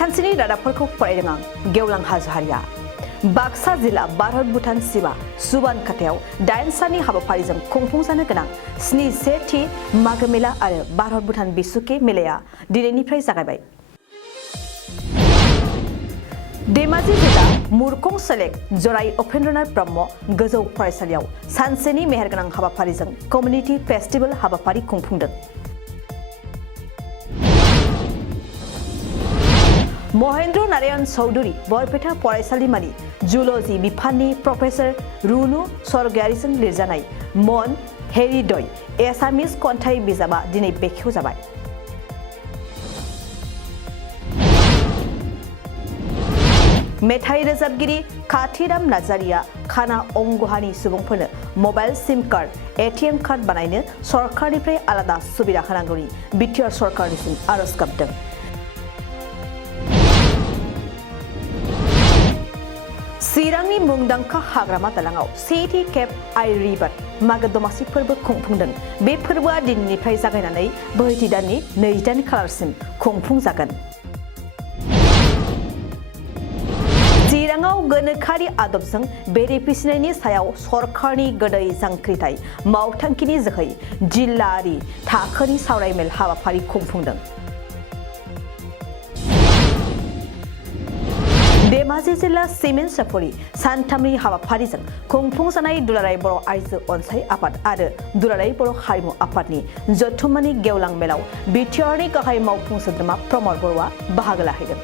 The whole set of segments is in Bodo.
सानसेनि रादाबफोरखौ फरायदों आं गेवलां हाजोहारिया। बाक्सा जिल्ला भारत भुटान सिमा सुबान खाथायाव 8 साननि हाबाफारिजों खुंफुंजानो गोनां 71थि मागो मेला आरो भारत भुटान बिसुखि मेलाया दिनैनिफ्राय जागायबाय। धेमाजि जिल्ला मुरखं सेलेक्ट जराय उपेन्द्रनाथ ब्रह्म गोजौ फरायसालियाव सानसेनि मेहेरगोनां हाबाफारिजों कमिउनिटि फेस्टिभेल हाबाफारि खुंफुंदों। महेन्द्र नारायण चौधुरी बरपेटा फरायसालिमानि जुल'जि बिफाननि प्रफेसर रुनु सरगयारीजों लिरजानाय मन हेरिडय एसामिस खन्थाइ बिजाबा दिनै बेखेवजाबाय। मेथाइ रोजाबगिरि काथिराम नार्जारिया खाना अंगहानि सुबुंफोरनो मबाइल सिम कार्ड एटिएम कार्ड बानायनो सरकारनिफ्राय आलादा सुबिदा होनांगौनि बिटिआर सरकारनिसिम आरज गाबदों। चिरांनि मुंदांखा हाग्रामा दालाङाव सेथि खेब आइ रिभार मागो दमासि फोरबो खुंफुंदों। बे फोरबोआ दिनैनिफ्राय जागायनानै बोहैथि दाननि 2 खालारसिम खुंफुंजागोन। चिराङाव गोनोखोआरि आदबजों बेरे फिसिनायनि सायाव सरकारनि गोदै जांख्रिथाय मावथांखिनि जोहै जिल्लायारि थाखोनि सावरायमेल हाबाफारि खुंफुंदों। धेमाजि जिल्ला सिमेन्ट सापरि सानथामनि हाबाफारिजों खुंफुंजानाय दुलाराय बर' आइजो अनसाय आफाद आरो दुलाराय बर' हारिमु आफादनि जथुम्मानि गेवलां मेलाव बिटिआरनि गाहाय मावफुं सोद्रोमा प्रमद बर'आ बाहागो लाहैदों।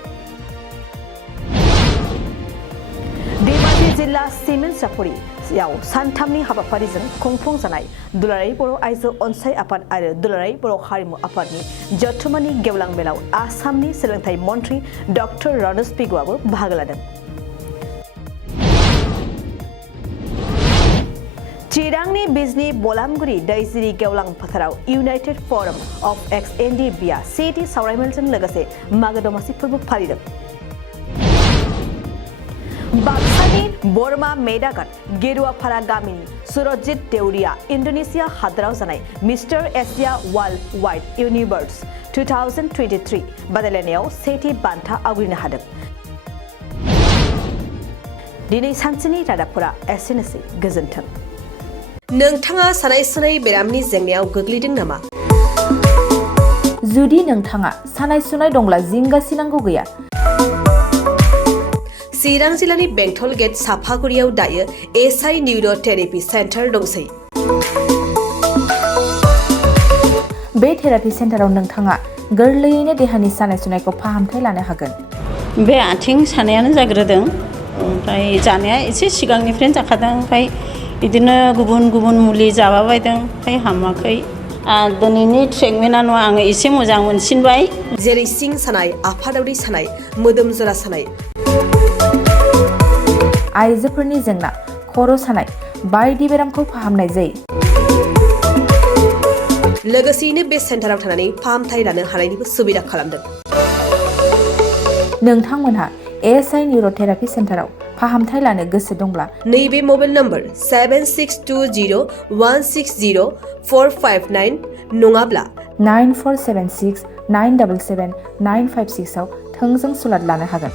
धेमाजि जिल्ला सिमेन्ट सापरियाव सानथामनि हाबाफारिजों खुंफुंजानाय दुलाराय बर' आइजो अनसाय आफाद आरो दुलाराय बर' हारिमु आफादनि जथुम्मानि गेवलां मेलाव आसामनि सोलोंथाइ मन्थ्रि डक्टर रनज पेगुआबो बाहागो लादों। चिरांनि बिजनी बलामगुरि दैजिरि गेवलां फोथाराव इउनाइटेड फराम अफ एक्स एनडिएफबिआ सेथि सावरायमेलजों लोगोसे मागो दमासि फोरबो फालिदों। बाक्सानि बरमा मेदागान गेरुवापारा गामिनि सुरजित देउरिया इन्डोनेसिया हादराव जानाय mister Asia world wide universe 2023 बादायलायनायाव सेथि बान्था आवग्रिनो हादों। दिनै सानसेनि रादाबफोरा एसेनोसै। गोजोन्थों। नोंथाङा सानाय सुनाय बेरामनि जेंनायाव गोग्लैदों नामा? जुदि नोंथाङा सानाय सुनाय दंब्ला जिंगासिनांगौ गैया। चिरां जिल्लानि बेंटल गेट साफागुरियाव दायो एसआइ निउर' थेरापि सेन्टार दंसै। बे थेरापि सेन्टाराव नोंथाङा गोरलैयैनो देहानि सानाय सुनायखौ फाहामथाय लानो हागोन। बे आथिं सानायानो जाग्रोदों, ओमफ्राय जानाया एसे सिगांनिफ्रायनो जाखादों, ओमफ्राय बिदिनो गुबुन गुबुन मुलि जाबाबायदों, ओमफ्राय हामाखै। दिनैनि ट्रिटमेन्टआ नङा, आङो एसे मोजां मोनसिनबाय। जेरै सिं सानाय, आफादावरि सानाय, मोदोम जरा सानाय, आइजोफोरनि जेंना, खर' सानाय बायदि बेरामखौ फाहामनाय जायो। लोगोसेयैनो बे सेन्टाराव थानानै फाहामथाय लानो हानायनिबो सुबिदा खालामदों। नोंथांमोनहा एसआइ निउर' थेरापि सेन्टाराव फाहामथाय लानो गोसो दंब्ला नैबे मबाइल नम्बर 7620160459 नङाब्ला 9476977956 आव थोंजों सुलाद लानो हागोन।